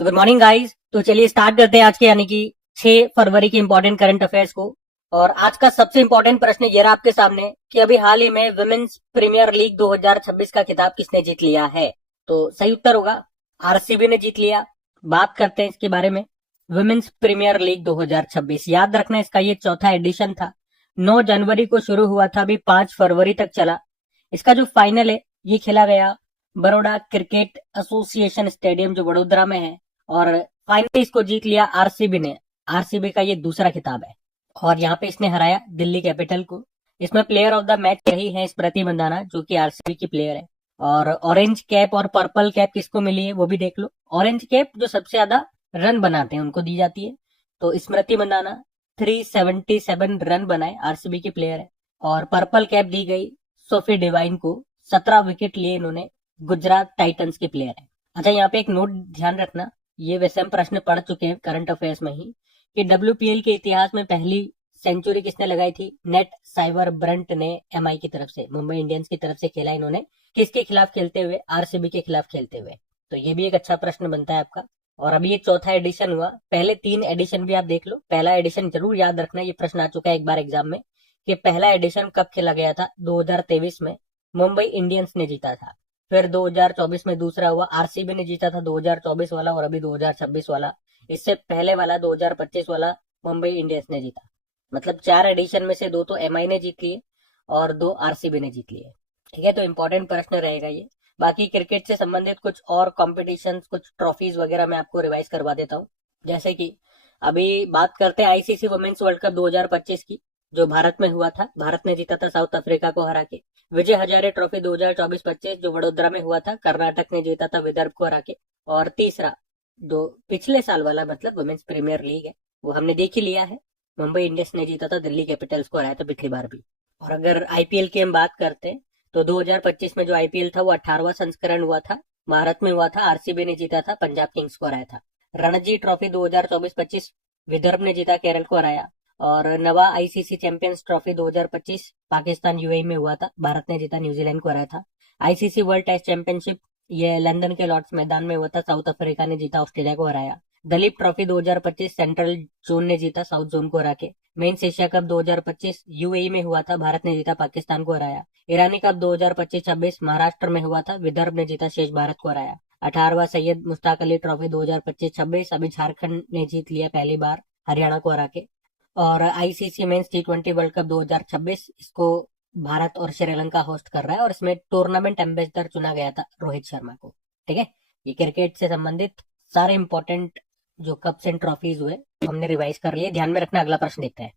तो good morning guys. तो चलिए स्टार्ट करते हैं आज के यानी कि 6 फरवरी के इंपॉर्टेंट करंट अफेयर्स को। और आज का सबसे इंपॉर्टेंट प्रश्न ये रहा आपके सामने कि अभी हाल ही में विमेन्स प्रीमियर लीग 2026 का खिताब किसने जीत लिया है। तो सही उत्तर होगा आरसीबी ने जीत लिया। बात करते हैं इसके बारे में। विमेन्स प्रीमियर लीग 2026 याद रखना इसका ये चौथा एडिशन था। 9 जनवरी को शुरू हुआ था, अभी 5 फरवरी तक चला। इसका जो फाइनल है ये खेला गया बड़ौदा क्रिकेट एसोसिएशन स्टेडियम जो वडोदरा में है, और फाइनली इसको जीत लिया आरसीबी ने। आरसीबी का ये दूसरा खिताब है और यहाँ पे इसने हराया दिल्ली कैपिटल को। इसमें प्लेयर ऑफ द मैच रही है स्मृति मंदाना जो कि आरसीबी की प्लेयर है। और ऑरेंज कैप और पर्पल कैप किसको मिली है वो भी देख लो। ऑरेंज कैप जो सबसे ज्यादा रन बनाते हैं उनको दी जाती है। तो स्मृति मंदाना 377 रन बनाए, आरसीबी की प्लेयर है। और पर्पल कैप दी गई सोफी डिवाइन को, 17 विकेट लिए इन्होंने, गुजरात टाइटंस के प्लेयर है। अच्छा, यहाँ पे एक नोट ध्यान रखना, ये वैसे हम प्रश्न पढ़ चुके हैं करंट अफेयर्स में ही, कि डब्ल्यूपीएल के इतिहास में पहली सेंचुरी किसने लगाई थी। नेट साइबर ब्रंट ने एमआई की तरफ से, मुंबई इंडियंस की तरफ से खेला इन्होंने। किसके खिलाफ खेलते हुए? आरसीबी के खिलाफ खेलते हुए। तो ये भी एक अच्छा प्रश्न बनता है आपका। और अभी ये चौथा एडिशन हुआ, पहले 3 एडिशन भी आप देख लो। पहला एडिशन जरूर याद रखना, ये प्रश्न आ चुका है एक बार एग्जाम में, कि पहला एडिशन कब खेला गया था। 2023 में मुंबई इंडियंस ने जीता था। फिर 2024 में दूसरा हुआ, आरसीबी ने जीता था 2024 वाला, और अभी 2026 वाला। इससे पहले वाला 2025 वाला मुंबई इंडियंस ने जीता। मतलब 4 एडिशन में से 2 तो एमआई ने जीत लिए और 2 आरसीबी ने जीत लिए। ठीक है, तो इंपॉर्टेंट प्रश्न रहेगा ये। बाकी क्रिकेट से संबंधित कुछ और कॉम्पिटिशन, कुछ ट्रॉफीज वगैरह मैं आपको रिवाइज करवा देता हूँ। जैसे कि अभी बात करते हैं आईसीसी वुमेन्स वर्ल्ड कप 2025 की, जो भारत में हुआ था। भारत ने जीता था साउथ अफ्रीका को हरा के। विजय हजारे ट्रॉफी 2024-25 जो वडोदरा में हुआ था, कर्नाटक ने जीता था विदर्भ को हरा के। और तीसरा जो पिछले साल वाला मतलब वुमेन्स प्रीमियर लीग है वो हमने देख ही लिया है, मुंबई इंडियंस ने जीता था दिल्ली कैपिटल्स को हराया था पिछली बार भी। और अगर आईपीएल की हम बात करते हैं तो 2025 में जो आईपीएल था वो 18वां संस्करण हुआ था, भारत में हुआ था। आरसीबी ने जीता था, पंजाब किंग्स को हराया था। रणजी ट्रॉफी 2024-25 विदर्भ ने जीता, केरल को हराया। और नवा ICC champions trophy 2025 Pakistan UAE में हुआ था, भारत ने जीता, न्यूजीलैंड को हराया था। आईसीसी वर्ल्ड टेस्ट चैंपियनशिप ये लंदन के लॉर्ड्स मैदान में हुआ था, साउथ अफ्रीका ने जीता, ऑस्ट्रेलिया को हराया। दलीप ट्रॉफी 2025 सेंट्रल जोन ने जीता, साउथ जोन को हरा के। मेंस एशिया कप 2025 यूएई में हुआ था, भारत ने जीता, पाकिस्तान को हराया। ईरानी कप 2025-26 महाराष्ट्र में हुआ था, विदर्भ ने जीता, शेष भारत को हराया। 18वां सैयद मुश्ताक अली ट्रॉफी 2025-26 अभी झारखंड ने जीत लिया पहली बार, हरियाणा को हरा के। और आईसीसी मेंस टी20 वर्ल्ड कप 2026 इसको भारत और श्रीलंका होस्ट कर रहा है, और इसमें टूर्नामेंट एम्बेसडर चुना गया था रोहित शर्मा को। ठीक है, ये क्रिकेट से संबंधित सारे इंपॉर्टेंट जो कप्स एंड ट्रॉफीज हुए हमने रिवाइज कर लिए। ध्यान में रखना। अगला प्रश्न देखते हैं।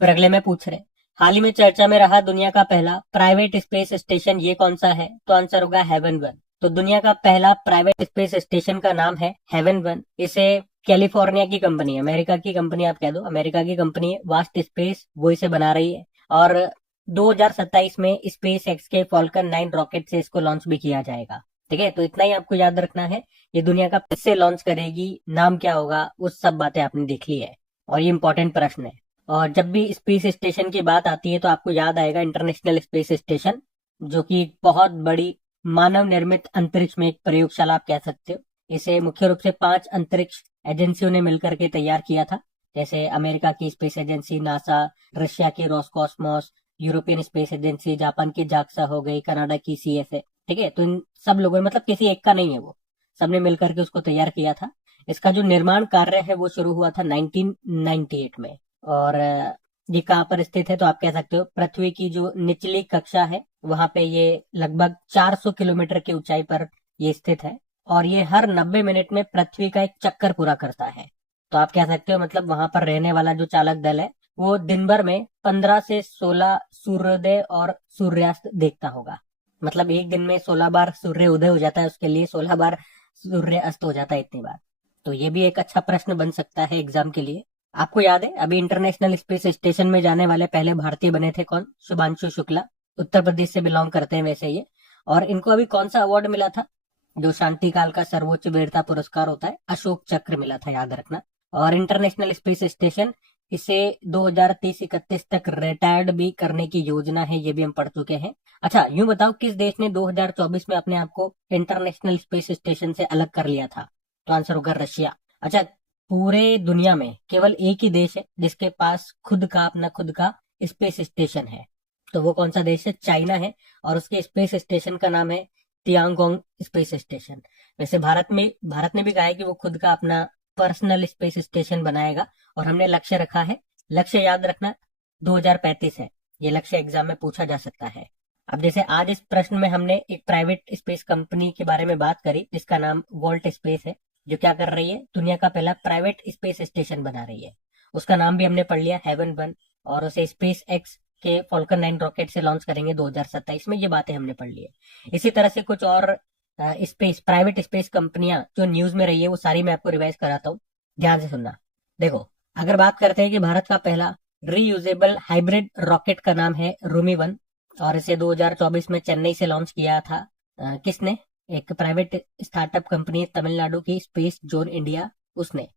फिर अगले में पूछ रहे, हाल ही में चर्चा में रहा दुनिया का पहला प्राइवेट स्पेस स्टेशन ये कौन सा है। तो आंसर होगा हेवन 1। तो दुनिया का पहला प्राइवेट स्पेस स्टेशन का नाम है हेवन 1। इसे कैलिफोर्निया की कंपनी है, अमेरिका की कंपनी आप कह दो, अमेरिका की कंपनी है वास्ट स्पेस, वो इसे बना रही है। और 2027 में स्पेस एक्स के फॉल्कन 9 रॉकेट से इसको लॉन्च भी किया जाएगा। ठीक है, तो इतना ही आपको याद रखना है। ये दुनिया का किससे लॉन्च करेगी, नाम क्या होगा, उस सब बातें आपने देख ली है, और ये इंपॉर्टेंट प्रश्न है। और जब भी स्पेस स्टेशन की बात आती है तो आपको याद आएगा इंटरनेशनल स्पेस स्टेशन, जो कि एक बहुत बड़ी मानव निर्मित अंतरिक्ष में एक प्रयोगशाला आप कह सकते हो। इसे मुख्य रूप से 5 अंतरिक्ष एजेंसियों ने मिलकर के तैयार किया था, जैसे अमेरिका की स्पेस एजेंसी नासा, रशिया की Roscosmos, European space agency, Japan की जाक्सा हो गई, कनाडा की सीएसए। ठीक है, तो इन सब लोगों मतलब किसी एक का नहीं है, वो सबने मिलकर के उसको तैयार किया था। इसका जो निर्माण कार्य है वो शुरू हुआ था 1998 में। और ये कहाँ पर स्थित है तो आप कह सकते हो पृथ्वी की जो निचली कक्षा है वहां पे ये लगभग 400 किलोमीटर की ऊंचाई पर ये स्थित है। और ये हर 90 मिनट में पृथ्वी का एक चक्कर पूरा करता है। तो आप कह सकते हो मतलब वहां पर रहने वाला जो चालक दल है वो दिन भर में 15 से 16 सूर्योदय और सूर्यास्त देखता होगा। मतलब एक दिन में 16 बार सूर्य उदय हो जाता है, उसके लिए 16 बार सूर्य अस्त हो जाता है, इतनी बार। तो ये भी एक अच्छा प्रश्न बन सकता है एग्जाम के लिए। आपको याद है अभी इंटरनेशनल स्पेस स्टेशन में जाने वाले पहले भारतीय बने थे कौन? शुभांशु शुक्ला, उत्तर प्रदेश से बिलोंग करते हैं वैसे ये। और इनको अभी कौन सा अवार्ड मिला था, जो शांति काल का सर्वोच्च वीरता पुरस्कार होता है, अशोक चक्र मिला था, याद रखना। और इंटरनेशनल स्पेस स्टेशन इसे 2030-31 तक रिटायर्ड भी करने की योजना है, ये भी हम पढ़ चुके हैं। अच्छा, यूं बताओ किस देश ने 2024 में अपने आप को इंटरनेशनल स्पेस स्टेशन से अलग कर लिया था। तो आंसर होगा रशिया। अच्छा, पूरे दुनिया में केवल एक ही देश है जिसके पास खुद का स्पेस स्टेशन है, तो वो कौन सा देश है? चाइना है। और उसके स्पेस स्टेशन का नाम है तियांगोंग स्पेस स्टेशन। वैसे भारत ने भी कहा है कि वो खुद का अपना पर्सनल स्पेस स्टेशन बनाएगा, और हमने लक्ष्य रखा है, लक्ष्य याद रखना 2035 है, ये लक्ष्य एग्जाम में पूछा जा सकता है। अब जैसे आज इस प्रश्न में हमने एक प्राइवेट स्पेस कंपनी के बारे में बात करी जिसका नाम वोल्ट स्पेस है, जो क्या कर रही है? दुनिया का पहला प्राइवेट स्पेस स्टेशन बना रही है। उसका नाम भी हमने पढ़ लिया, हेवन वन, और उसे स्पेस एक्स के फॉल्कन 9 रॉकेट से लॉन्च करेंगे 2027 में। ये बातें हमने पढ़ ली है। इसी तरह से कुछ और प्राइवेट स्पेस कंपनियां जो न्यूज में रही है वो सारी मैं आपको रिवाइज कराता हूँ, ध्यान से सुनना। देखो, अगर बात करते हैं कि भारत का पहला रीयूजेबल हाइब्रिड रॉकेट का नाम है रूमी वन, और इसे 2024 में चेन्नई से लॉन्च किया था। किसने? एक प्राइवेट स्टार्टअप कंपनी तमिलनाडु की स्पेस जोन इंडिया, उसने।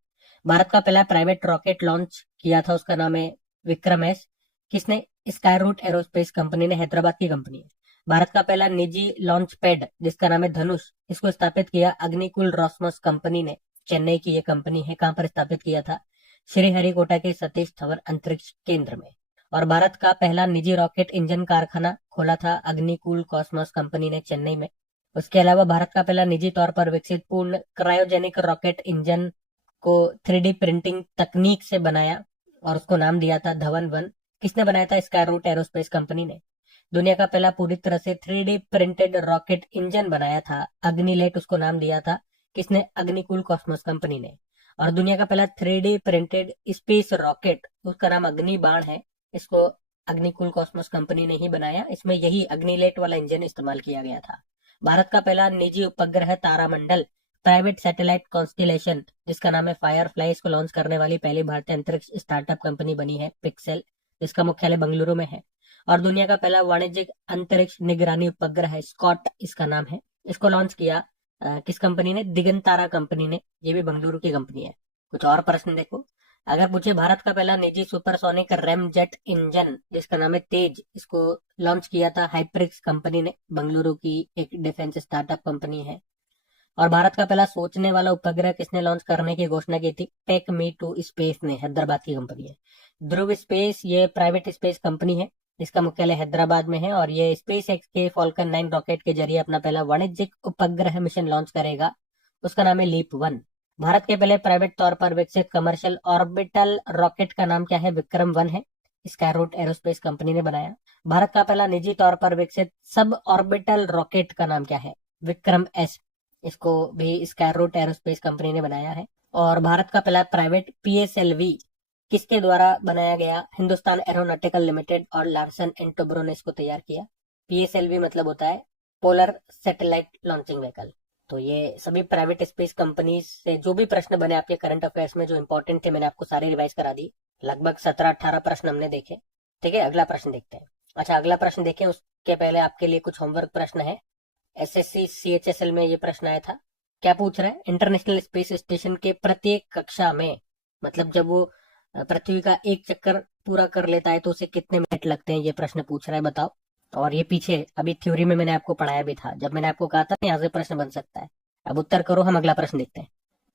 भारत का पहला प्राइवेट रॉकेट लॉन्च किया था, उसका नाम है विक्रम एस। किसने? स्काई रूट एरोस्पेस कंपनी ने, हैदराबाद की कंपनी है। भारत का पहला निजी लॉन्च पैड जिसका नाम है धनुष, इसको स्थापित किया अग्निकुल रॉसमस कंपनी ने, चेन्नई की ये कंपनी है। कहां पर स्थापित किया था? श्रीहरिकोटा के सतीश धवन अंतरिक्ष केंद्र में। और भारत का पहला निजी रॉकेट इंजन कारखाना खोला था अग्निकुल कॉस्मोस कंपनी ने, चेन्नई में। उसके अलावा भारत का पहला निजी तौर पर विकसित पूर्ण क्रायोजेनिक रॉकेट इंजन को 3D प्रिंटिंग तकनीक से बनाया और उसको नाम दिया था धवन वन। किसने बनाया था? स्काई रूट एरोस्पेस कंपनी ने। दुनिया का पहला पूरी तरह से 3D प्रिंटेड रॉकेट इंजन बनाया था अग्निलेट, उसको नाम दिया था किसने? अग्निकुल कॉस्मोस कंपनी ने। और दुनिया का पहला 3D प्रिंटेड स्पेस रॉकेट, उसका नाम अग्निबाण है, इसको अग्निकुल कॉस्मोस कंपनी ने ही बनाया। इसमें यही अग्निलेट वाला इंजन इस्तेमाल किया गया था। भारत का पहला निजी उपग्रह तारामंडल प्राइवेट सैटेलाइट कॉन्स्टिलेशन जिसका नाम है फायरफ्लाई, इसको लॉन्च करने वाली पहली भारतीय अंतरिक्ष स्टार्टअप कंपनी बनी है पिक्सेल, जिसका मुख्यालय बेंगलुरु में है। और दुनिया का पहला वाणिज्यिक अंतरिक्ष निगरानी उपग्रह है स्कॉट, इसका नाम है। इसको लॉन्च किया किस कंपनी ने? दिगंतारा कंपनी ने, ये भी बेंगलुरु की कंपनी है। कुछ और प्रश्न देखो, अगर पूछे भारत का पहला निजी सुपरसोनिक रैम जेट इंजन जिसका नाम है तेज, इसको लॉन्च किया था हाइप्रिक्स कंपनी ने, बेंगलुरु की एक डिफेंस स्टार्टअप कंपनी है। और भारत का पहला सोचने वाला उपग्रह किसने लॉन्च करने की घोषणा की थी? टेक मी टू स्पेस ने, हैदराबाद की कंपनी है। ध्रुव स्पेस ये प्राइवेट स्पेस कंपनी है, इसका मुख्यालय हैदराबाद में है, और ये स्पेस एक्स के फॉल्कन 9 रॉकेट के जरिए अपना पहला वाणिज्यिक उपग्रह मिशन लॉन्च करेगा, उसका नाम है लीप वन। भारत के पहले प्राइवेट तौर पर विकसित कमर्शियल ऑर्बिटल रॉकेट का नाम क्या है? विक्रम वन है, स्काई रूट एरोस्पेस कंपनी ने बनाया। भारत का पहला निजी तौर पर विकसित सब ऑर्बिटल रॉकेट का नाम क्या है? विक्रम एस, इसको भी स्काई रूट एरोस्पेस कंपनी ने बनाया है। और भारत का पहला प्राइवेट पीएसएलवी किसके द्वारा बनाया गया? हिंदुस्तान एरोनॉटिकल लिमिटेड और लार्सन एंड टुब्रो ने इसको तैयार किया। पीएसएलवी मतलब होता है पोलर सैटेलाइट लॉन्चिंग व्हीकल। तो ये सभी प्राइवेट स्पेस कंपनी से जो भी प्रश्न बने आपके करंट अफेयर्स में जो इंपॉर्टेंट थे, मैंने आपको सारे रिवाइज करा दी। लगभग 17-18 प्रश्न हमने देखे। ठीक है, अगला प्रश्न देखते हैं। अच्छा, अगला प्रश्न देखें उसके पहले आपके लिए कुछ होमवर्क प्रश्न है। एसएससी सीएचएसएल में ये प्रश्न आया था। क्या पूछ रहा है? इंटरनेशनल स्पेस स्टेशन के प्रत्येक कक्षा में, मतलब जब वो पृथ्वी का एक चक्कर पूरा कर लेता है तो उसे कितने मिनट लगते हैं, ये प्रश्न पूछ रहा है, बताओ। और ये पीछे अभी थ्योरी में मैंने आपको पढ़ाया भी था, जब मैंने आपको कहा था यहाँ से प्रश्न बन सकता है। अब उत्तर करो, हम अगला प्रश्न देखते हैं।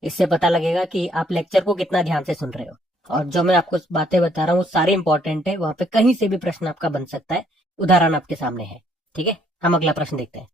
इससे पता लगेगा कि आप लेक्चर को कितना ध्यान से सुन रहे हो, और जो मैं आपको बातें बता रहा हूँ वो सारी इंपॉर्टेंट है, वहां पे कहीं से भी प्रश्न आपका बन सकता है। उदाहरण आपके सामने है। ठीक है, हम अगला प्रश्न देखते हैं।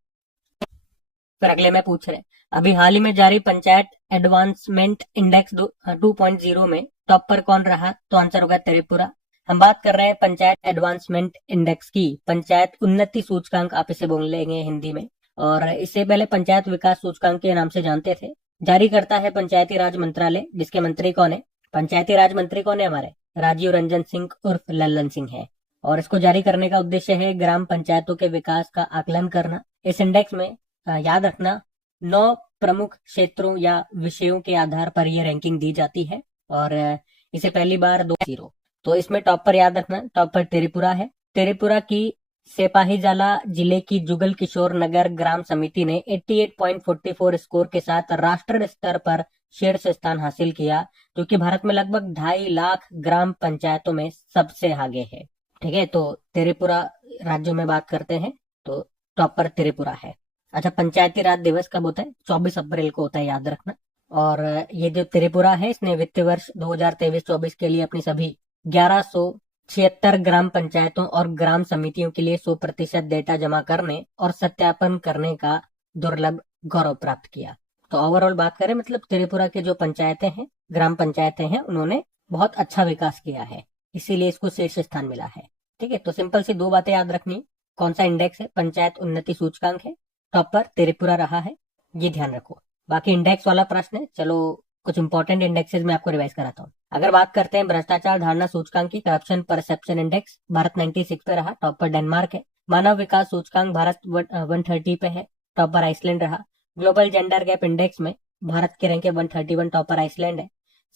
फिर अगले में पूछ रहे, अभी हाल ही में जारी पंचायत एडवांसमेंट इंडेक्स 2.0 में टॉप पर कौन रहा? तो आंसर होगा त्रिपुरा। हम बात कर रहे हैं पंचायत एडवांसमेंट इंडेक्स की, पंचायत उन्नति सूचकांक आप इसे बोल लेंगे हिंदी में, और इससे पहले पंचायत विकास सूचकांक के नाम से जानते थे। जारी करता है पंचायती राज मंत्रालय, जिसके मंत्री कौन है? पंचायती राज मंत्री कौन है हमारे? राजीव रंजन सिंह उर्फ लल्लन सिंह है। और इसको जारी करने का उद्देश्य है ग्राम पंचायतों के विकास का आकलन करना। इस इंडेक्स में याद रखना 9 प्रमुख क्षेत्रों या विषयों के आधार पर यह रैंकिंग दी जाती है, और इसे पहली बार 20, तो इसमें टॉप पर याद रखना, टॉप पर त्रिपुरा है। त्रिपुरा की सिपाहीजाला जिले की जुगल किशोर नगर ग्राम समिति ने 88.44 स्कोर के साथ राष्ट्रीय स्तर पर शीर्ष स्थान हासिल किया, जो कि भारत में लगभग 2.5 लाख ग्राम पंचायतों में सबसे आगे है। ठीक है, तो त्रिपुरा राज्यों में बात करते हैं तो टॉप पर त्रिपुरा है। अच्छा, पंचायती राज दिवस कब होता है? 24 अप्रैल को होता है, याद रखना। और ये जो त्रिपुरा है इसने वित्तीय वर्ष 2023-24 के लिए अपनी सभी 1176 ग्राम पंचायतों और ग्राम समितियों के लिए 100% डेटा जमा करने और सत्यापन करने का दुर्लभ गौरव प्राप्त किया। तो ओवरऑल बात करें मतलब त्रिपुरा के जो पंचायतें हैं, ग्राम पंचायतें हैं, उन्होंने बहुत अच्छा विकास किया है, इसीलिए इसको शीर्ष स्थान मिला है। ठीक है, तो सिंपल सी दो बातें याद रखनी, कौन सा इंडेक्स है, पंचायत उन्नति सूचकांक है, टॉप पर त्रिपुरा रहा है, ये ध्यान रखो। बाकी इंडेक्स वाला प्रश्न है, चलो कुछ इंपॉर्टेंट इंडेक्सेस में आपको रिवाइज कराता हूँ। अगर बात करते हैं भ्रष्टाचार धारणा सूचकांक की, करप्शन परसेप्शन इंडेक्स, भारत 96 पे रहा, टॉप पर डेनमार्क है। मानव विकास सूचकांक भारत 130 पे है, टॉप पर आइसलैंड रहा। ग्लोबल जेंडर गैप इंडेक्स में भारत के रैंक है 131, टॉप पर आइसलैंड है।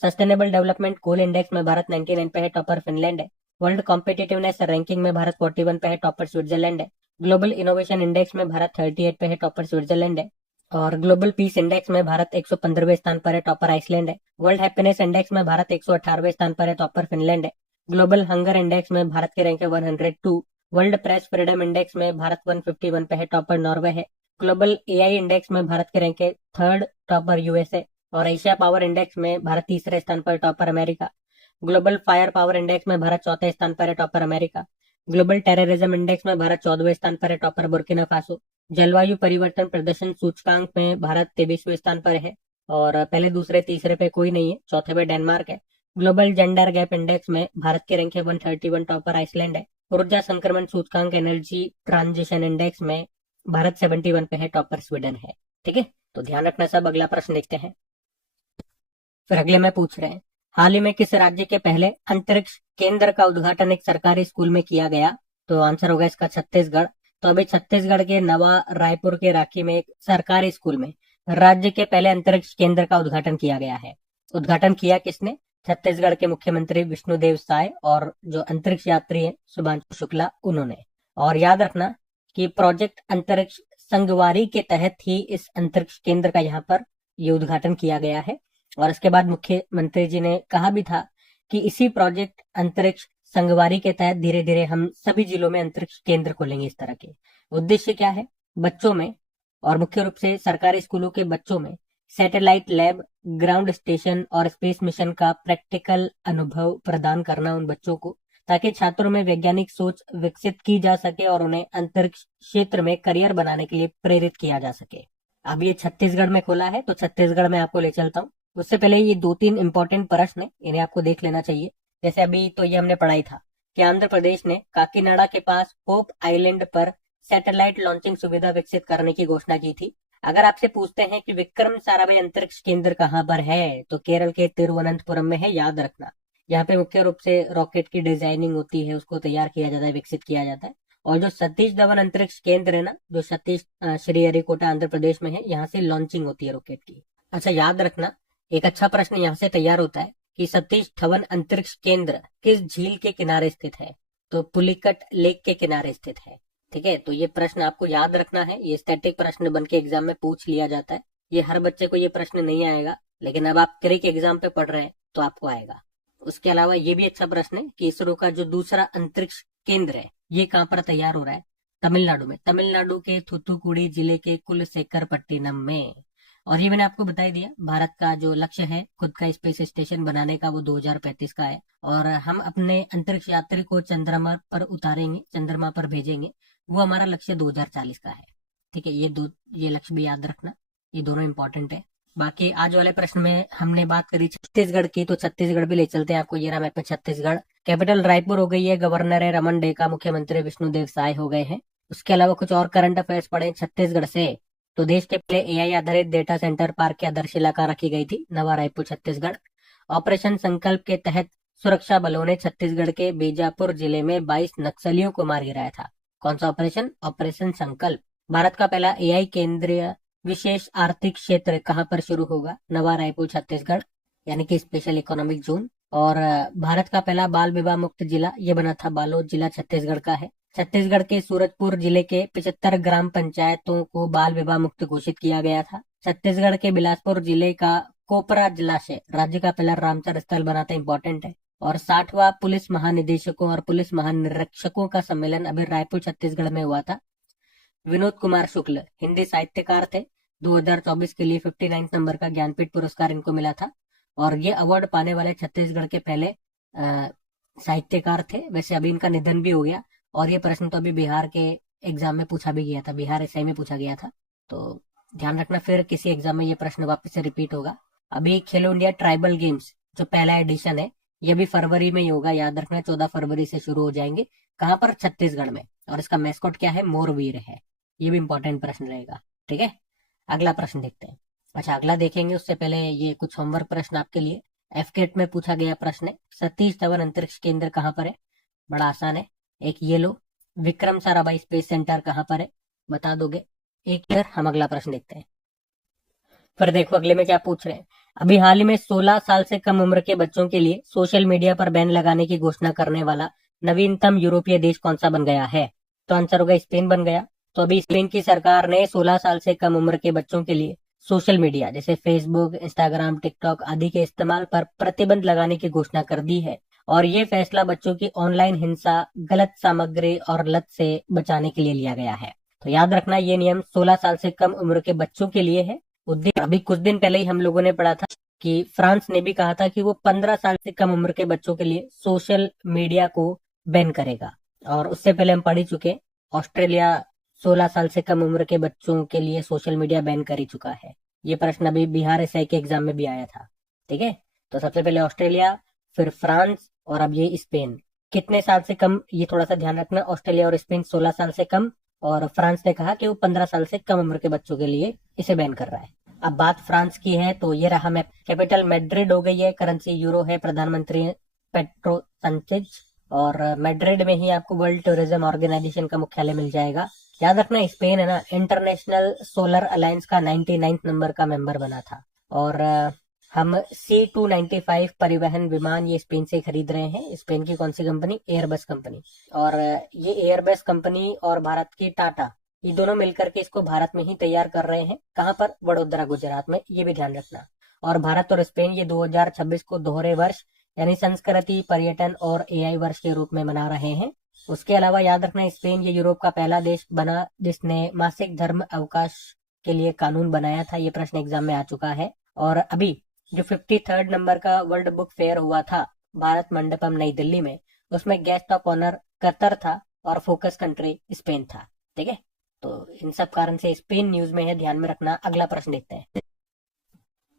सस्टेनेबल डेवलपमेंट गोल इंडेक्स में भारत 99 पे है, टॉप पर फिनलैंड है। वर्ल्ड कॉम्पिटिटिवनेस रैंकिंग में भारत 41 पे है, टॉप पर स्विट्जरलैंड है। ग्लोबल इनोवेशन इंडेक्स में भारत 38 पे है, टॉप पर स्विट्जरलैंड है। और ग्लोबल पीस इंडेक्स में भारत 115वें स्थान पर है, टॉप पर आइसलैंड है। वर्ल्ड हैप्पीनेस इंडेक्स में भारत 118वें स्थान पर है, टॉप पर फिनलैंड है। ग्लोबल हंगर इंडेक्स में भारत के रैंक है 102। वर्ल्ड प्रेस फ्रीडम इंडेक्स में भारत 151 पे है, टॉप पर नॉर्वे है। ग्लोबल एआई इंडेक्स में भारत के रैंक है 3rd, टॉप पर यूएसए। और एशिया पावर इंडेक्स में भारत तीसरे स्थान पर, टॉप पर America. Global fire power index में भारत चौथे स्थान पर है, टॉप पर अमेरिका। ग्लोबल टेररिज्म इंडेक्स में भारत 14वें स्थान पर है, टॉप पर बुर्किना फासो। जलवायु परिवर्तन प्रदर्शन सूचकांक में भारत 23वें स्थान पर है, और पहले दूसरे तीसरे पे कोई नहीं है, चौथे पे डेनमार्क है। ग्लोबल जेंडर गैप इंडेक्स में भारत के रैंक है 131, टॉप पर आइसलैंड है। ऊर्जा संक्रमण सूचकांक एनर्जी ट्रांजिशन इंडेक्स में भारत 71 पे है, टॉप पर स्वीडन है। ठीक है, तो ध्यान रखना सब। अगला प्रश्न देखते हैं। फिर अगले में पूछ रहे हैं, हाल ही में किस राज्य के पहले अंतरिक्ष केंद्र का उद्घाटन एक सरकारी स्कूल में किया गया? तो आंसर होगा इसका छत्तीसगढ़। तो अभी छत्तीसगढ़ के नवा रायपुर के राखी में एक सरकारी स्कूल में राज्य के पहले अंतरिक्ष केंद्र का उद्घाटन किया गया है। उद्घाटन किया किसने? छत्तीसगढ़ के मुख्यमंत्री विष्णुदेव साय और जो अंतरिक्ष यात्री है शुभांशु शुक्ला, उन्होंने। और याद रखना कि प्रोजेक्ट अंतरिक्ष संगवारी के तहत ही इस अंतरिक्ष केंद्र का यहाँ पर ये उद्घाटन किया गया है। और इसके बाद मुख्यमंत्री जी ने कहा भी था कि इसी प्रोजेक्ट अंतरिक्ष संगवारी के तहत धीरे धीरे हम सभी जिलों में अंतरिक्ष केंद्र खोलेंगे इस तरह के। उद्देश्य क्या है? बच्चों में, और मुख्य रूप से सरकारी स्कूलों के बच्चों में, सैटेलाइट लैब, ग्राउंड स्टेशन और स्पेस मिशन का प्रैक्टिकल अनुभव प्रदान करना उन बच्चों को, ताकि छात्रों में वैज्ञानिक सोच विकसित की जा सके और उन्हें अंतरिक्ष क्षेत्र में करियर बनाने के लिए प्रेरित किया जा सके। अब ये छत्तीसगढ़ में खोला है, तो छत्तीसगढ़ में आपको ले चलता हूँ। उससे पहले ये 2-3 इंपॉर्टेंट प्रश्न है, इन्हें आपको देख लेना चाहिए। जैसे अभी तो ये हमने पढ़ाई था कि आंध्र प्रदेश ने काकीनाडा के पास होप आइलैंड पर सैटेलाइट लॉन्चिंग सुविधा विकसित करने की घोषणा की थी। अगर आपसे पूछते हैं कि विक्रम साराभाई अंतरिक्ष केंद्र कहाँ पर है, तो केरल के तिरुवनंतपुरम में है, याद रखना। यहाँ पे मुख्य रूप से रॉकेट की डिजाइनिंग होती है, उसको तैयार किया जाता है, विकसित किया जाता है। और जो सतीश धवन अंतरिक्ष केंद्र है ना, जो सतीश श्रीहरिकोटा आंध्र प्रदेश में है, यहाँ से लॉन्चिंग होती है रॉकेट की। अच्छा, याद रखना एक अच्छा प्रश्न यहाँ से तैयार होता है कि सतीश धवन अंतरिक्ष केंद्र किस झील के किनारे स्थित है? तो पुलिकट लेक के किनारे स्थित है। ठीक है, तो ये प्रश्न आपको याद रखना है, ये स्टैटिक प्रश्न बन के एग्जाम में पूछ लिया जाता है। ये हर बच्चे को ये प्रश्न नहीं आएगा, लेकिन अब आप क्रिक एग्जाम पे पढ़ रहे हैं तो आपको आएगा। उसके अलावा ये भी अच्छा प्रश्न है कि इसरो का जो दूसरा अंतरिक्ष केंद्र है ये कहाँ पर तैयार हो रहा है? तमिलनाडु में, तमिलनाडु के थुथुकुडी जिले के कुलशेखरपट्टिनम में। और ये मैंने आपको बता ही दिया, भारत का जो लक्ष्य है खुद का स्पेस स्टेशन बनाने का, वो 2035 का है। और हम अपने अंतरिक्ष यात्री को चंद्रमा पर उतारेंगे, चंद्रमा पर भेजेंगे, वो हमारा लक्ष्य 2040 का है। ठीक है, ये लक्ष्य भी याद रखना, ये दोनों इंपॉर्टेंट है। बाकी आज वाले प्रश्न में हमने बात करी छत्तीसगढ़ की, तो छत्तीसगढ़ भी ले चलते हैं आपको। ये रहा मैप में छत्तीसगढ़। कैपिटल रायपुर हो गई है, गवर्नर है रमन डेका, मुख्यमंत्री विष्णुदेव साय हो गए हैं। उसके अलावा कुछ और करंट अफेयर्स पढ़े छत्तीसगढ़ से, तो देश के पहले एआई आधारित डेटा सेंटर पार्क की आधारशिला कहाँ रखी गई थी? नवा रायपुर, छत्तीसगढ़। ऑपरेशन संकल्प के तहत सुरक्षा बलों ने छत्तीसगढ़ के बीजापुर जिले में 22 नक्सलियों को मार गिराया था। कौन सा ऑपरेशन? ऑपरेशन संकल्प। भारत का पहला एआई केंद्रीय विशेष आर्थिक क्षेत्र कहाँ पर शुरू होगा? नवा रायपुर, छत्तीसगढ़, यानी कि स्पेशल इकोनॉमिक जोन। और भारत का पहला बाल विवाह मुक्त जिला ये बना था बालोद जिला, छत्तीसगढ़ का है। छत्तीसगढ़ के सूरजपुर जिले के 75 ग्राम पंचायतों को बाल विवाह मुक्त घोषित किया गया था। छत्तीसगढ़ के बिलासपुर जिले का कोपरा जलाशय राज्य का पहला रामसर स्थल बना था, इंपॉर्टेंट है। और 60वां पुलिस महानिदेशकों और पुलिस महानिरीक्षकों का सम्मेलन अभी रायपुर, छत्तीसगढ़ में हुआ था। विनोद कुमार शुक्ल हिंदी साहित्यकार थे, 2024 के लिए 59 नंबर का ज्ञानपीठ पुरस्कार इनको मिला था। और ये अवार्ड पाने वाले छत्तीसगढ़ के पहले साहित्यकार थे। वैसे अभी इनका निधन भी हो गया। और ये प्रश्न तो अभी बिहार के एग्जाम में पूछा भी गया था, बिहार एसआई में पूछा गया था। तो ध्यान रखना, फिर किसी एग्जाम में ये प्रश्न वापस से रिपीट होगा। अभी खेलो इंडिया ट्राइबल गेम्स जो पहला एडिशन है, ये भी फरवरी में ही होगा। याद रखना 14 फरवरी से शुरू हो जाएंगे। कहाँ पर? छत्तीसगढ़ में। और इसका मैस्कॉट क्या है? मोरवीर है। ये भी इंपॉर्टेंट प्रश्न रहेगा। ठीक है, अगला प्रश्न देखते हैं। अच्छा, अगला देखेंगे उससे पहले ये कुछ होमवर्क प्रश्न आपके लिए। एफकेट में पूछा गया प्रश्न है, सतीश धवन अंतरिक्ष केंद्र कहाँ पर है? बड़ा आसान है। एक ये लो, विक्रम साराभाई स्पेस सेंटर कहाँ पर है? बता दोगे। एक ईयर। हम अगला प्रश्न देखते हैं। फिर देखो अगले में क्या पूछ रहे हैं। अभी हाल ही में 16 साल से कम उम्र के बच्चों के लिए सोशल मीडिया पर बैन लगाने की घोषणा करने वाला नवीनतम यूरोपीय देश कौन सा बन गया है? तो आंसर होगा स्पेन बन गया। तो अभी स्पेन की सरकार ने 16 साल से कम उम्र के बच्चों के लिए सोशल मीडिया जैसे फेसबुक, इंस्टाग्राम, टिकटॉक आदि के इस्तेमाल पर प्रतिबंध लगाने की घोषणा कर दी है। और ये फैसला बच्चों की ऑनलाइन हिंसा, गलत सामग्री और लत से बचाने के लिए लिया गया है। तो याद रखना, ये नियम 16 साल से कम उम्र के बच्चों के लिए है। अभी कुछ दिन पहले ही हम लोगों ने पढ़ा था कि फ्रांस ने भी कहा था कि वो 15 साल से कम उम्र के बच्चों के लिए सोशल मीडिया को बैन करेगा। और उससे पहले हम पढ़ ही चुके, ऑस्ट्रेलिया 16 साल से कम उम्र के बच्चों के लिए सोशल मीडिया बैन कर ही चुका है। ये प्रश्न अभी बिहार एसआई के एग्जाम में भी आया था। ठीक है, तो सबसे पहले ऑस्ट्रेलिया, फिर फ्रांस और अब ये स्पेन। कितने साल से कम, ये थोड़ा सा ध्यान रखना। ऑस्ट्रेलिया और स्पेन 16 साल से कम, और फ्रांस ने कहा कि वो 15 साल से कम उम्र के बच्चों के लिए इसे बैन कर रहा है। अब बात फ्रांस की है, तो ये रहा मैप। कैपिटल मैड्रिड हो गई है, करेंसी यूरो है, प्रधानमंत्री पेट्रो संचेज। और मैड्रिड में ही आपको वर्ल्ड टूरिज्म ऑर्गेनाइजेशन का मुख्यालय मिल जाएगा। याद रखना, स्पेन है ना, इंटरनेशनल सोलर अलायंस का 99 नंबर का मेंबर बना था। और हम C295 परिवहन विमान ये स्पेन से खरीद रहे हैं। स्पेन की कौन सी कंपनी? Airbus company. और ये एयरबस कंपनी और भारत की टाटा, ये दोनों मिलकर के इसको भारत में ही तैयार कर रहे हैं। कहाँ पर? वडोदरा, गुजरात में। ये भी ध्यान रखना। और भारत और स्पेन ये 2026 को दोहरे वर्ष यानी संस्कृति, पर्यटन और एआई वर्ष के रूप में मना रहे हैं। उसके अलावा याद रखना, स्पेन ये यूरोप का पहला देश बना जिसने मासिक धर्म अवकाश के लिए कानून बनाया था। ये प्रश्न एग्जाम में आ चुका है। और अभी जो 53rd नंबर का वर्ल्ड बुक फेयर हुआ था भारत मंडपम नई दिल्ली में, उसमें गेस्ट ऑफ ऑनर कतर था और फोकस कंट्री स्पेन था। ठीक है, तो इन सब कारण से स्पेन न्यूज में है, ध्यान में रखना। अगला प्रश्न देखते हैं।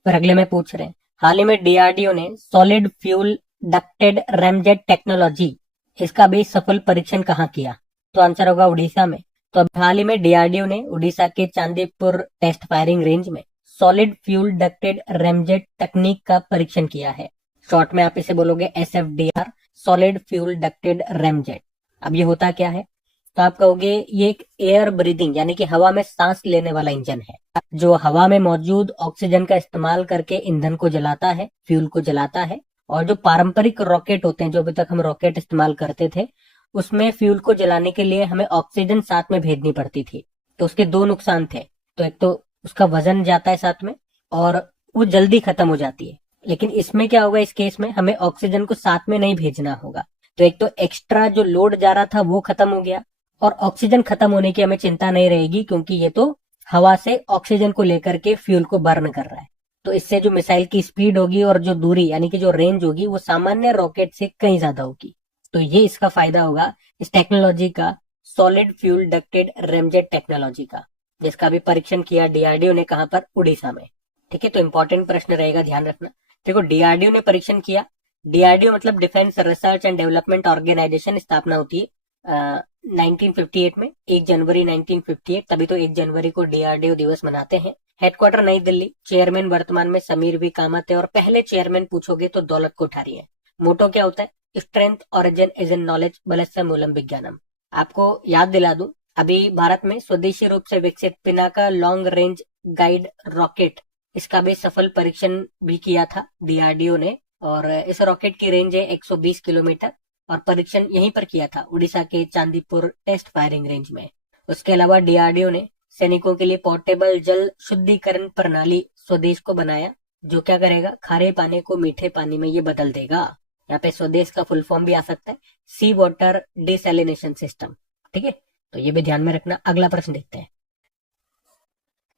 फिर अगले में पूछ रहे हैं, हाल ही में डीआरडीओ ने solid fuel ducted ramjet technology, इसका भी सफल परीक्षण कहाँ किया? तो आंसर होगा उड़ीसा में। तो अब हाल ही में डीआरडीओ ने उड़ीसा के चांदीपुर टेस्ट फायरिंग रेंज में सॉलिड फ्यूल डक्टेड रैमजेट तकनीक का परीक्षण किया है। शॉर्ट में आप इसे बोलोगे SFDR, solid fuel ducted ramjet. अब ये होता क्या है? तो आप कहोगे ये एक एयर ब्रीदिंग यानी कि हवा में सांस लेने वाला इंजन है, जो हवा में मौजूद ऑक्सीजन का इस्तेमाल करके ईंधन को जलाता है, फ्यूल को जलाता है। और जो पारंपरिक रॉकेट होते हैं, जो अभी तक हम रॉकेट इस्तेमाल करते थे, उसमें फ्यूल को जलाने के लिए हमें ऑक्सीजन साथ में भेजनी पड़ती थी। तो उसके दो नुकसान थे। तो एक तो उसका वजन जाता है साथ में, और वो जल्दी खत्म हो जाती है। लेकिन इसमें क्या होगा, इस केस में हमें ऑक्सीजन को साथ में नहीं भेजना होगा। तो एक तो एक्स्ट्रा जो लोड जा रहा था वो खत्म हो गया, और ऑक्सीजन खत्म होने की हमें चिंता नहीं रहेगी, क्योंकि ये तो हवा से ऑक्सीजन को लेकर के फ्यूल को बर्न कर रहा है। तो इससे जो मिसाइल की स्पीड होगी और जो दूरी यानी कि जो रेंज होगी, वो सामान्य रॉकेट से कहीं ज्यादा होगी। तो ये इसका फायदा होगा इस टेक्नोलॉजी का, solid fuel ducted ramjet technology का, जिसका भी परीक्षण किया डीआरडीओ ने। कहां पर? उड़ीसा में। ठीक है, तो इंपॉर्टेंट प्रश्न रहेगा, ध्यान रखना। देखो, डीआरडीओ ने परीक्षण किया। डीआरडीओ मतलब defence research and development organisation, स्थापना होती है 1958 में, 1 जनवरी 1958। तभी तो 1 जनवरी को डीआरडीओ दिवस मनाते हैं। हेडक्वार्टर नई दिल्ली। चेयरमैन वर्तमान में समीर वी कामत है, और पहले चेयरमैन पूछोगे तो दौलत कोठारी है। मोटो क्या होता है? Strength origin is in knowledge बलस्य मूलम विज्ञानम। आपको याद दिला दूं, अभी भारत में स्वदेशी रूप से विकसित Pinaka long range guide rocket, इसका भी सफल परीक्षण भी किया था डीआरडीओ ने। और इस रॉकेट की रेंज है 120 किलोमीटर, और परीक्षण यहीं पर किया था, उड़ीसा के चांदीपुर टेस्ट फायरिंग रेंज में। उसके अलावा डीआरडीओ ने सैनिकों के लिए पोर्टेबल जल शुद्धिकरण प्रणाली स्वदेश को बनाया, जो क्या करेगा, खारे पानी को मीठे पानी में ये बदल देगा। यहाँ पे स्वदेश का फुल फॉर्म भी आ सकता है, सी वाटर डिसैलिनेशन सिस्टम। ठीक है, तो ये भी ध्यान में रखना। अगला प्रश्न देखते हैं।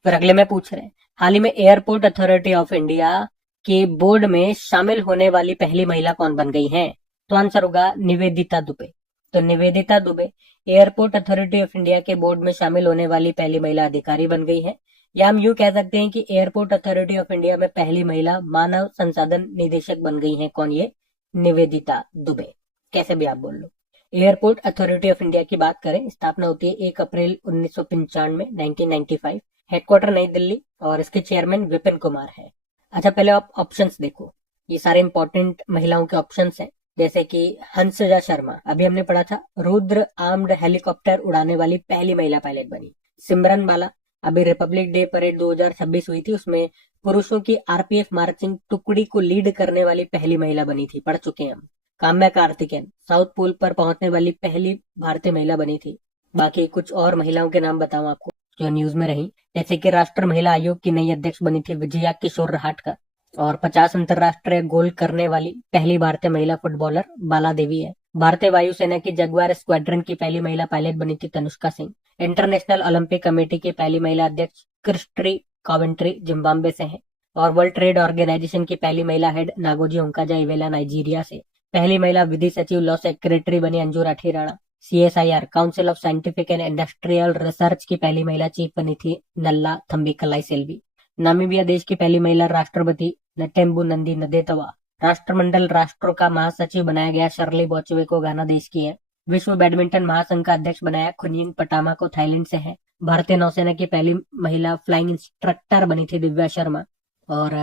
फिर अगले में पूछ रहे हैं, हाल ही में एयरपोर्ट अथॉरिटी ऑफ इंडिया के बोर्ड में शामिल होने वाली पहली महिला कौन बन गई है? तो आंसर होगा निवेदिता दुबे। तो Nivedita Dubey airport authority of India के बोर्ड में शामिल होने वाली पहली महिला अधिकारी बन गई है। या हम यूं कह सकते हैं कि एयरपोर्ट अथॉरिटी ऑफ इंडिया में पहली महिला मानव संसाधन निदेशक बन गई है। कौन ये? निवेदिता दुबे। कैसे भी आप बोल लो। एयरपोर्ट अथॉरिटी ऑफ इंडिया की बात करें, स्थापना होती है 1 अप्रैल 1995 1995। हेडक्वार्टर नई दिल्ली और इसके चेयरमैन विपिन कुमार है। अच्छा, पहले आप ऑप्शंस देखो, ये सारे इंपॉर्टेंट महिलाओं के ऑप्शंस हैं। जैसे कि हंसजा शर्मा, अभी हमने पढ़ा था, रुद्र आर्म्ड हेलीकॉप्टर उड़ाने वाली पहली महिला पायलट बनी। सिमरन बाला, अभी रिपब्लिक डे परेड 2026 हुई थी, उसमें पुरुषों की आरपीएफ मार्चिंग टुकड़ी को लीड करने वाली पहली महिला बनी थी, पढ़ चुके हैं हम। काम्या कार्तिकेयन, साउथ पोल पर पहुंचने वाली पहली भारतीय महिला बनी थी। बाकी कुछ और महिलाओं के नाम बताऊं आपको जो न्यूज में रही, जैसे कि राष्ट्रीय महिला आयोग की नई अध्यक्ष बनी थी विजया किशोर रहाटकर, और 50 अंतरराष्ट्रीय गोल करने वाली पहली भारतीय महिला फुटबॉलर बाला देवी है। भारतीय वायुसेना की जगुआर स्क्वाड्रन की पहली महिला पायलट बनी थी Tanushka Singh. International Olympic committee की पहली महिला अध्यक्ष क्रिस्टी कॉवेंट्री जिम्बाब्वे से है। और वर्ल्ड ट्रेड ऑर्गेनाइजेशन की पहली महिला हेड नागोजी ओंकाजा इवेला नाइजीरिया से। पहली महिला विधि सचिव लॉ सेक्रेटरी बनी Anju Rathi Rana. CSIR council of scientific and industrial research की पहली महिला चीफ बनी थी नल्ला थम्बिकलाई सेल्वी। नामीबिया देश की पहली महिला राष्ट्रपति नटेम्बू नंदी नदेतवा। राष्ट्रमंडल राष्ट्रों का महासचिव बनाया गया शर्ली बोचवे को घाना देश की है। विश्व बैडमिंटन महासंघ का अध्यक्ष बनाया खुनिंग पटामा को थाईलैंड से है। भारतीय नौसेना की पहली महिला फ्लाइंग इंस्ट्रक्टर बनी थी दिव्या शर्मा। और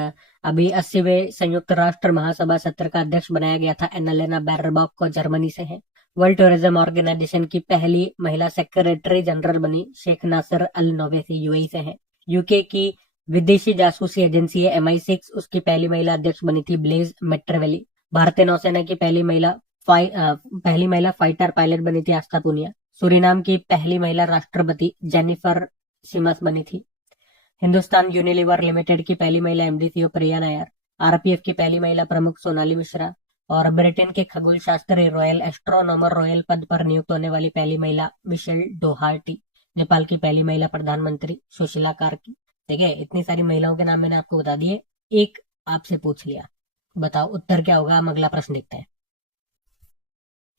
अभी 80वें संयुक्त राष्ट्र महासभा सत्र का अध्यक्ष बनाया गया था एनालेना बैरबॉक को जर्मनी से है। वर्ल्ड टूरिज्म ऑर्गेनाइजेशन की पहली महिला सेक्रेटरी जनरल बनी शेख नासिर अल नोवेसी यूएई से है। यूके की विदेशी जासूसी एजेंसी है MI6, उसकी पहली महिला अध्यक्ष बनी थी ब्लेज मेट्रेवेली। भारतीय नौसेना की पहली महिला फाइटर पायलट बनी थी आस्था पुनिया। सूरीनाम की पहली महिला राष्ट्रपति जेनिफर सिमस बनी थी। हिंदुस्तान यूनिलीवर लिमिटेड की पहली महिला एमडी थी प्रिया नायर। आरपीएफ की पहली महिला प्रमुख सोनाली मिश्रा। और ब्रिटेन के खगोल शास्त्री रॉयल एस्ट्रोनॉमर रॉयल पद पर नियुक्त होने वाली पहली महिला मिशेल डोहार्टी। नेपाल की पहली महिला प्रधानमंत्री सुशीला कार्की। ठीक है, इतनी सारी महिलाओं के नाम मैंने आपको बता दिए। एक आपसे पूछ लिया, बताओ उत्तर क्या होगा। हम अगला प्रश्न देखते हैं।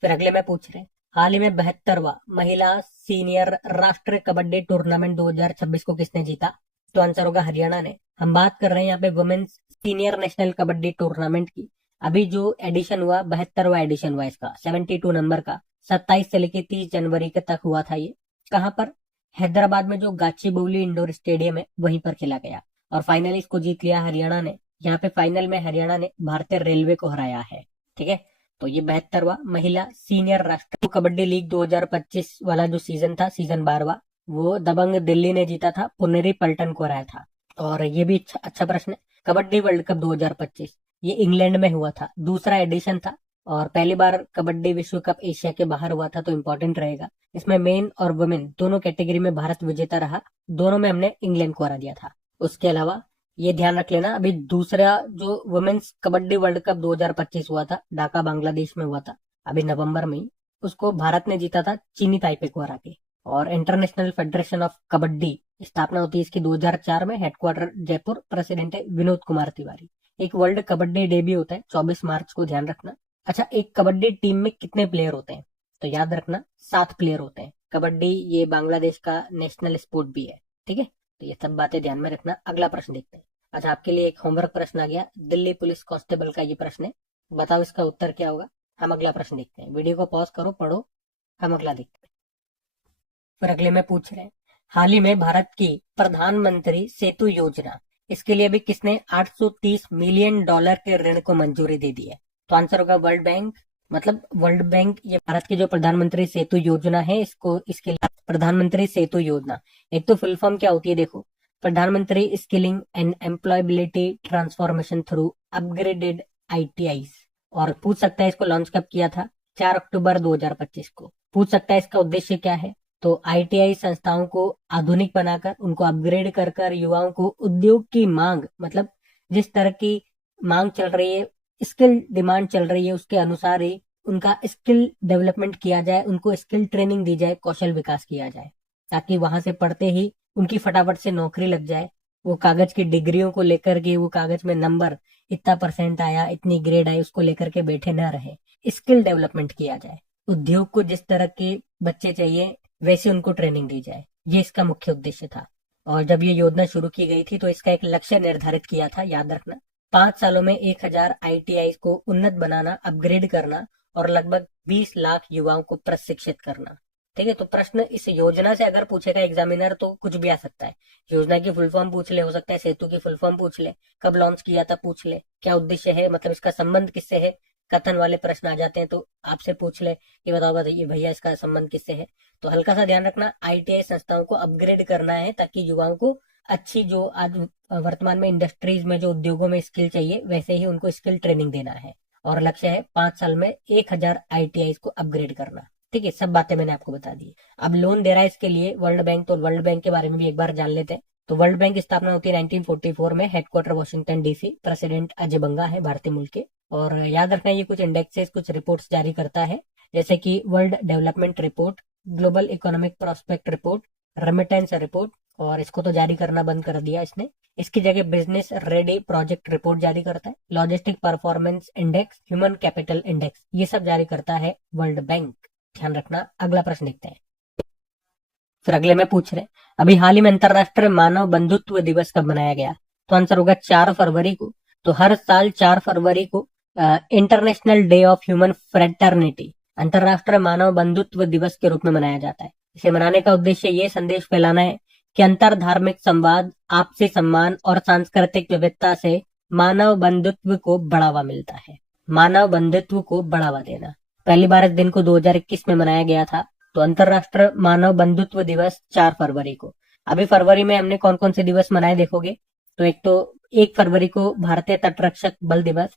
फिर अगले में पूछ रहे हैं, हाल ही में 72वां महिला सीनियर राष्ट्रीय कबड्डी टूर्नामेंट 2026 को किसने जीता? तो आंसर होगा हरियाणा ने। हम बात कर रहे हैं यहाँ पे women's senior national kabaddi tournament की। अभी जो एडिशन हुआ, 72वां एडिशन हुआ इसका, 72 नंबर का, 27 से लेके 30 जनवरी के तक हुआ था ये। कहाँ पर? हैदराबाद में जो गाचीबौली इंडोर स्टेडियम है वहीं पर खेला गया। और फाइनली इसको जीत लिया हरियाणा ने। यहाँ पे फाइनल में हरियाणा ने भारतीय रेलवे को हराया है। ठीक है, तो ये 72वां महिला सीनियर राष्ट्रीय कबड्डी लीग 2025 वाला जो सीजन था, सीजन 12वां, वो दबंग दिल्ली ने जीता था, पुनेरी पल्टन को हराया था। और ये भी अच्छा प्रश्न है, कबड्डी वर्ल्ड कप 2025 ये इंग्लैंड में हुआ था, दूसरा एडिशन था। और पहली बार कबड्डी विश्व कप एशिया के बाहर हुआ था, तो इम्पोर्टेंट रहेगा। इसमें मेन और वुमेन दोनों कैटेगरी में भारत विजेता रहा, दोनों में हमने इंग्लैंड को हरा दिया था। उसके अलावा ये ध्यान रख लेना, अभी दूसरा जो वुमेन्स कबड्डी वर्ल्ड कप 2025 हुआ था, ढाका बांग्लादेश में हुआ था, अभी नवंबर में ही, उसको भारत ने जीता था चीनी ताइपे को हरा के। और इंटरनेशनल फेडरेशन ऑफ कबड्डी स्थापना होती है इसकी 2004 में, हेडक्वार्टर जयपुर, प्रेसिडेंट है विनोद कुमार तिवारी। एक वर्ल्ड कबड्डी डे भी होता है 24 मार्च को, ध्यान रखना। अच्छा, एक कबड्डी टीम में कितने प्लेयर होते हैं? तो याद रखना 7 प्लेयर होते हैं। कबड्डी ये बांग्लादेश का नेशनल स्पोर्ट भी है। ठीक है, तो ये सब बातें ध्यान में रखना। अगला प्रश्न देखते हैं। अच्छा, आपके लिए एक होमवर्क प्रश्न आ गया, दिल्ली पुलिस कांस्टेबल का ये प्रश्न है, बताओ इसका उत्तर क्या होगा। हम अगला प्रश्न देखते हैं, वीडियो को पॉज करो, पढ़ो, हम अगला देखते हैं। फिर अगले में पूछ रहे हैं, हाल ही में भारत की प्रधानमंत्री सेतु योजना, इसके लिए भी किसने 830 मिलियन डॉलर के ऋण को मंजूरी दे दी है? तो आंसर होगा वर्ल्ड बैंक। मतलब वर्ल्ड बैंक ये भारत की जो प्रधानमंत्री सेतु योजना है, इसके लिए प्रधानमंत्री सेतु योजना, एक तो फुल फॉर्म क्या होती है देखो, प्रधानमंत्री skilling and employability transformation through upgraded ITIs। और पूछ सकता है इसको लॉन्च कब किया था? 4 अक्टूबर 2025 को। पूछ सकता है इसका उद्देश्य क्या है? तो ITI संस्थाओं को आधुनिक बनाकर, उनको अपग्रेड कर कर युवाओं को उद्योग की मांग, मतलब जिस तरह की मांग चल रही है, स्किल डिमांड चल रही है, उसके अनुसार ही उनका स्किल डेवलपमेंट किया जाए, उनको स्किल ट्रेनिंग दी जाए, कौशल विकास किया जाए, ताकि वहां से पढ़ते ही उनकी फटाफट से नौकरी लग जाए, वो कागज की डिग्रियों को लेकर के, वो कागज में नंबर इतना परसेंट आया, इतनी ग्रेड आई, उसको लेकर के बैठे न रहे। स्किल डेवलपमेंट किया जाए, उद्योग को जिस तरह के बच्चे चाहिए वैसे उनको ट्रेनिंग दी जाए, ये इसका मुख्य उद्देश्य था। और जब ये योजना शुरू की गई थी तो इसका एक लक्ष्य निर्धारित किया था, याद रखना, 5 सालों में 1000 ITI को उन्नत बनाना, अपग्रेड करना और लगभग 20 लाख युवाओं को प्रशिक्षित करना। ठीक है, तो प्रश्न इस योजना से अगर पूछेगा एग्जामिनर तो कुछ भी आ सकता है। योजना की फुल फॉर्म पूछ ले, हो सकता है सेतु की फुल फॉर्म पूछ ले, कब लॉन्च किया था पूछ ले, क्या उद्देश्य है, मतलब इसका संबंध किससे है, कथन वाले प्रश्न आ जाते हैं तो आपसे पूछ ले कि बताओ बताइए भैया इसका संबंध किससे है। तो हल्का सा ध्यान रखना, ITI संस्थाओं को अपग्रेड करना है ताकि युवाओं को अच्छी, जो आज वर्तमान में इंडस्ट्रीज में जो उद्योगों में स्किल चाहिए वैसे ही उनको स्किल ट्रेनिंग देना है। और लक्ष्य है 5 साल में 1000 ITI को अपग्रेड करना। ठीक है, सब बातें मैंने आपको बता दी। अब लोन दे रहा है इसके लिए वर्ल्ड बैंक, तो वर्ल्ड बैंक के बारे में भी एक बार जान लेते हैं। तो वर्ल्ड बैंक की स्थापना होती है 1944 में, headquarter Washington DC, president Ajay Banga है भारतीय मूल के। और याद रखना ये कुछ इंडेक्सेस, कुछ रिपोर्ट्स जारी करता है, जैसे कि world development report, global economic prospect report, remittance report, और इसको तो जारी करना बंद कर दिया इसने। इसकी जगह बिजनेस रेडी प्रोजेक्ट रिपोर्ट जारी करता है, logistic performance index, human capital index, ये सब जारी करता है वर्ल्ड बैंक। ध्यान रखना। अगला प्रश्न देखते हैं। फिर अगले में पूछ रहे अभी हाल ही में अंतरराष्ट्रीय मानव बंधुत्व दिवस कब मनाया गया, तो आंसर होगा 4 फरवरी को। तो हर साल 4 फरवरी को international day of human fraternity, अंतरराष्ट्रीय मानव बंधुत्व दिवस के रूप में मनाया जाता है। इसे मनाने का उद्देश्य ये संदेश फैलाना है कि अंतर धार्मिक संवाद, आपसी सम्मान और सांस्कृतिक विविधता से मानव बंधुत्व को बढ़ावा मिलता है। मानव बंधुत्व को बढ़ावा देना। पहली बार इस दिन को 2021 में मनाया गया था। तो अंतरराष्ट्रीय मानव बंधुत्व दिवस 4 फरवरी को। अभी फरवरी में हमने कौन कौन से दिवस मनाए देखोगे, तो 1 फरवरी को भारतीय तटरक्षक बल दिवस,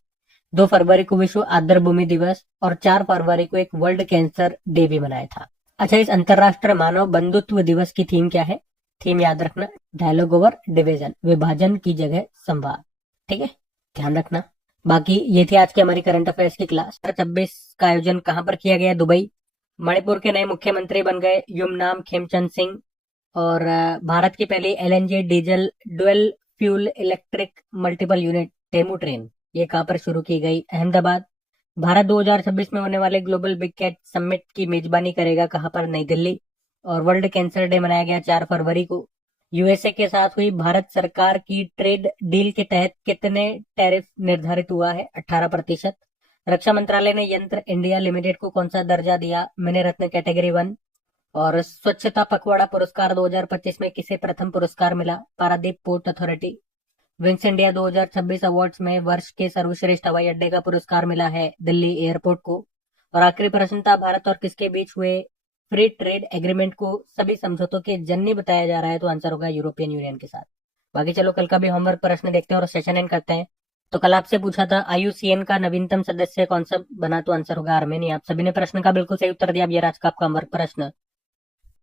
2 फरवरी को विश्व आर्द्रभूमि दिवस और 4 फरवरी को एक वर्ल्ड कैंसर डे भी मनाया था। अच्छा, इस अंतरराष्ट्रीय मानव बंधुत्व दिवस की थीम क्या है? थीम याद रखना, डायलॉग ओवर डिवीजन, विभाजन की जगह संवाद। ठीक है, ध्यान रखना। बाकी ये थी आज की हमारी करंट अफेयर्स की क्लास। 26 का आयोजन कहां पर किया गया? दुबई। मणिपुर के नए मुख्यमंत्री बन गए युमनाम खेमचंद सिंह। और भारत की पहली LNG diesel dual fuel electric multiple unit Temu train, ये कहां पर शुरू की गई? अहमदाबाद। भारत 2026 में होने वाले ग्लोबल बिग कैट समिट की मेजबानी करेगा, कहां पर? नई दिल्ली। और वर्ल्ड कैंसर डे मनाया गया 4 फरवरी को। USA के साथ हुई भारत सरकार की ट्रेड डील के तहत कितने टैरिफ निर्धारित हुआ है? 18%। रक्षा मंत्रालय ने यंत्र इंडिया लिमिटेड को कौन सा दर्जा दिया? मिनी रत्न कैटेगरी 1। और स्वच्छता पखवाड़ा पुरस्कार 2025 में किसे प्रथम पुरस्कार मिला? Paradip port authority. Wings India 2026 awards में वर्ष के सर्वश्रेष्ठ हवाई अड्डे का पुरस्कार मिला है दिल्ली एयरपोर्ट को। और आखिरी प्रश्न था, भारत और किसके बीच हुए फ्री ट्रेड एग्रीमेंट को सभी समझौतों के जननी बताया जा रहा है? तो आंसर होगा यूरोपियन यूनियन के साथ। बाकी चलो कल का भी होमवर्क प्रश्न देखते हैं और सेशन एंड करते हैं। तो कल आपसे पूछा था IUCN का नवीनतम सदस्य कौन सा बना, तो आंसर होगा आर्मेनिया। आप सभी ने प्रश्न का बिल्कुल सही उत्तर दिया। अब ये आज का आपका होमवर्क प्रश्न,